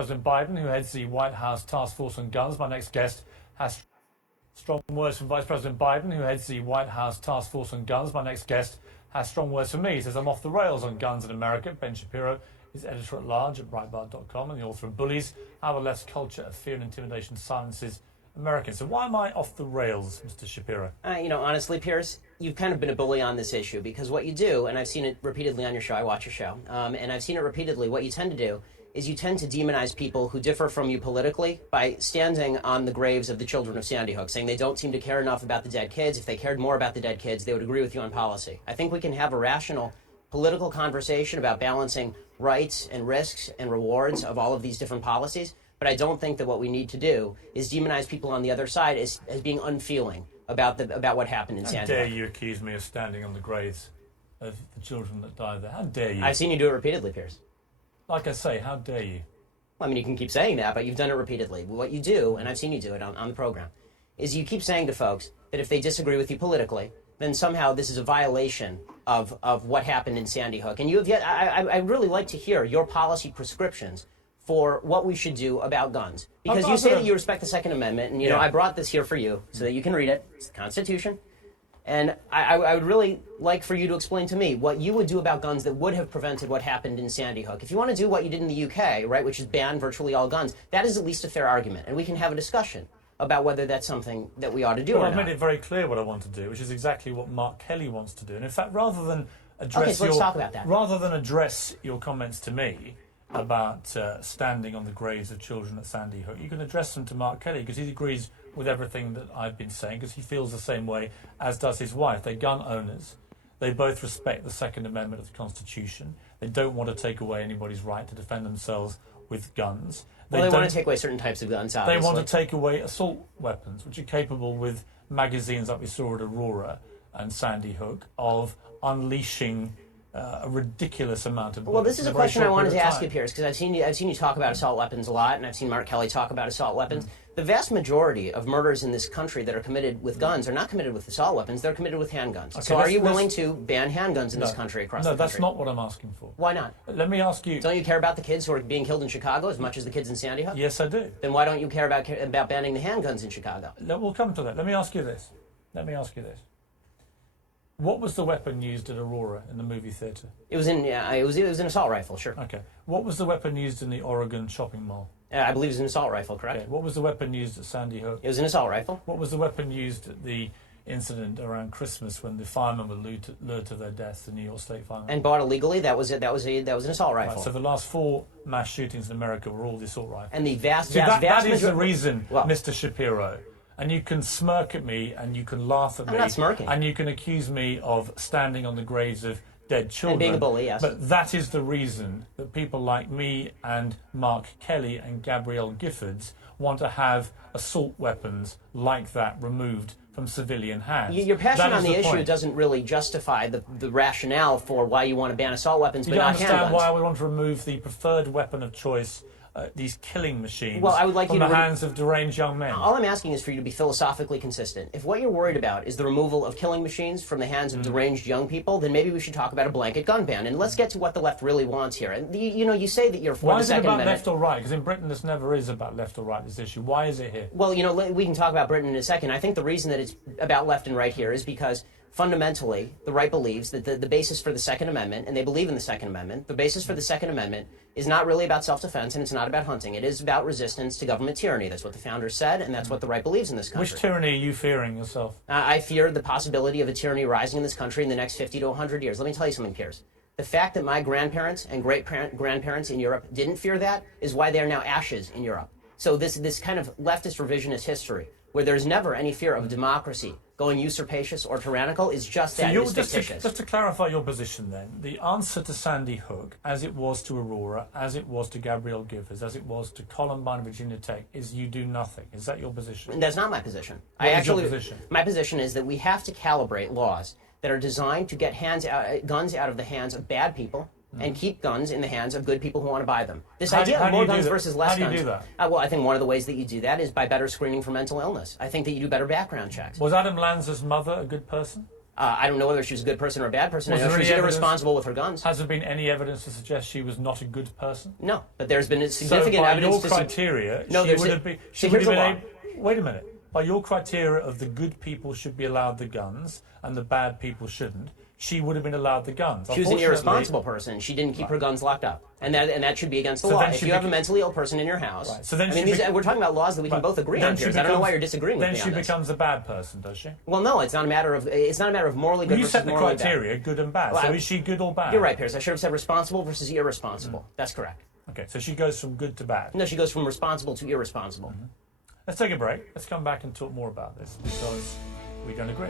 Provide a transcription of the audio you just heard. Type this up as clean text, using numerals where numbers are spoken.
President Biden, who heads the White House Task Force on Guns. My next guest has strong words from Vice President Biden, who heads the White House Task Force on Guns. My next guest has strong words for me. He says, I'm off the rails on guns in America. Ben Shapiro is editor-at-large at Breitbart.com and the author of Bullies, How the Left's Culture of Fear and Intimidation Silences Americans. So why am I off the rails, Mr. Shapiro? Honestly, Piers, you've kind of been a bully on this issue because what you do, and I've seen it repeatedly on your show, I watch your show, and I've seen it repeatedly, what you tend to do is you tend to demonize people who differ from you politically by standing on the graves of the children of Sandy Hook, saying they don't seem to care enough about the dead kids. If they cared more about the dead kids, they would agree with you on policy. I think we can have a rational political conversation about balancing rights and risks and rewards of all of these different policies, but I don't think that what we need to do is demonize people on the other side as being unfeeling about what happened in Sandy Hook. How dare you accuse me of standing on the graves of the children that died there? How dare you? I've seen you do it repeatedly, Piers. Like I say, how dare you? Well, I mean, you can keep saying that, but you've done it repeatedly. What you do, and I've seen you do it on the program, is you keep saying to folks that if they disagree with you politically, then somehow this is a violation of what happened in Sandy Hook. And you have yet, I'd really like to hear your policy prescriptions for what we should do about guns. Because you say that you respect the Second Amendment, and, you know, I brought this here for you so that you can read it. It's the Constitution. And I would really like for you to explain to me what you would do about guns that would have prevented what happened in Sandy Hook. If you want to do what you did in the UK, right, which is ban virtually all guns, that is at least a fair argument. And we can have a discussion about whether that's something that we ought to do or not. I've made it very clear what I want to do, which is exactly what Mark Kelly wants to do. And in fact, rather than address let's talk about that. Rather than address your comments to me about standing on the graves of children at Sandy Hook, you can address them to Mark Kelly, because he agrees with everything that I've been saying, because he feels the same way, as does his wife. They're gun owners. They both respect the Second Amendment of the Constitution. They don't want to take away anybody's right to defend themselves with guns. They want to take away certain types of guns, obviously. They want to take away assault weapons, which are capable, with magazines like we saw at Aurora and Sandy Hook, of unleashing a ridiculous amount of bullets. Well, this is a question I wanted to ask you, Piers, because I've seen you talk about assault weapons a lot, and I've seen Mark Kelly talk about assault weapons. The vast majority of murders in this country that are committed with guns are not committed with assault weapons, they're committed with handguns. Okay, so are you willing to ban handguns in this country, across the country? No, that's not what I'm asking for. Why not? Let me ask you... Don't you care about the kids who are being killed in Chicago as much as the kids in Sandy Hook? Yes, I do. Then why don't you care about banning the handguns in Chicago? We'll come to that. Let me ask you this. What was the weapon used at Aurora in the movie theatre? It was an assault rifle, sure. Okay. What was the weapon used in the Oregon shopping mall? I believe it was an assault rifle, correct? Okay. What was the weapon used at Sandy Hook? It was an assault rifle. What was the weapon used at the incident around Christmas when the firemen were lured to their deaths, the New York State firemen? And bought illegally? That was an assault rifle. Right, so the last 4 mass shootings in America were all the assault rifles. And the vast that is the reason, Mr. Shapiro. And you can smirk at me, and you can laugh at me. I'm not smirking. And you can accuse me of standing on the graves of dead children. And being a bully, yes. But that is the reason that people like me and Mark Kelly and Gabrielle Giffords want to have assault weapons like that removed from civilian hands. Your passion on the issue doesn't really justify the rationale for why you want to ban assault weapons, but not handguns. You don't understand why we want to remove the preferred weapon of choice, these killing machines, from the hands of deranged young men. All I'm asking is for you to be philosophically consistent. If what you're worried about is the removal of killing machines from the hands of deranged young people, then maybe we should talk about a blanket gun ban. And let's get to what the left really wants here. And you say that you're for the Second Amendment. Why is it about left or right? Because in Britain this never is about left or right, this issue. Why is it here? Well, we can talk about Britain in a second. I think the reason that it's about left and right here is because fundamentally, the right believes that the basis for the Second Amendment, and they believe in the Second Amendment, the basis for the Second Amendment is not really about self-defense, and it's not about hunting. It is about resistance to government tyranny. That's what the founders said, and that's what the right believes in this country. Which tyranny are you fearing yourself? I fear the possibility of a tyranny rising in this country in the next 50 to 100 years. Let me tell you something, Piers. The fact that my grandparents and great-grandparents in Europe didn't fear that is why they are now ashes in Europe. So this kind of leftist revisionist history, where there's never any fear of democracy going usurpacious or tyrannical, is just that. It's fictitious. Just to clarify your position then, the answer to Sandy Hook, as it was to Aurora, as it was to Gabrielle Giffords, as it was to Columbine, Virginia Tech, is you do nothing. Is that your position? That's not my position. What is your position? My position is that we have to calibrate laws that are designed to get guns out of the hands of bad people and keep guns in the hands of good people who want to buy them. This idea of more guns versus less guns. How do you do that? Well, I think one of the ways that you do that is by better screening for mental illness. I think that you do better background checks. Was Adam Lanza's mother a good person? I don't know whether she was a good person or a bad person. Was I know there she was any evidence- irresponsible with her guns. Has there been any evidence to suggest she was not a good person? No, but there's been So significant by evidence your to criteria, No, she there's would a- have been. See, She would here's have the been law. Wait a minute. By your criteria of the good people should be allowed the guns and the bad people shouldn't, she would have been allowed the guns. She was an Unfortunately- irresponsible person. She didn't keep her guns locked up, and that should be against the So law. then If she you have a bec- mentally ill person in your house, Right. So then I mean, we're talking about laws that we can both agree Then on. she Piers. I don't know becomes- why you're disagreeing with Then me she on this. becomes a bad person, does she? Well, no, it's not a matter of morally good You versus set the morally criteria, good and bad. Well, So I- is she good or bad? bad. You're right, Piers. I should have said responsible versus irresponsible. That's correct. Okay, so she goes from good to bad. No, she goes from responsible to irresponsible. Let's take a break. Let's come back and talk more about this because we don't agree.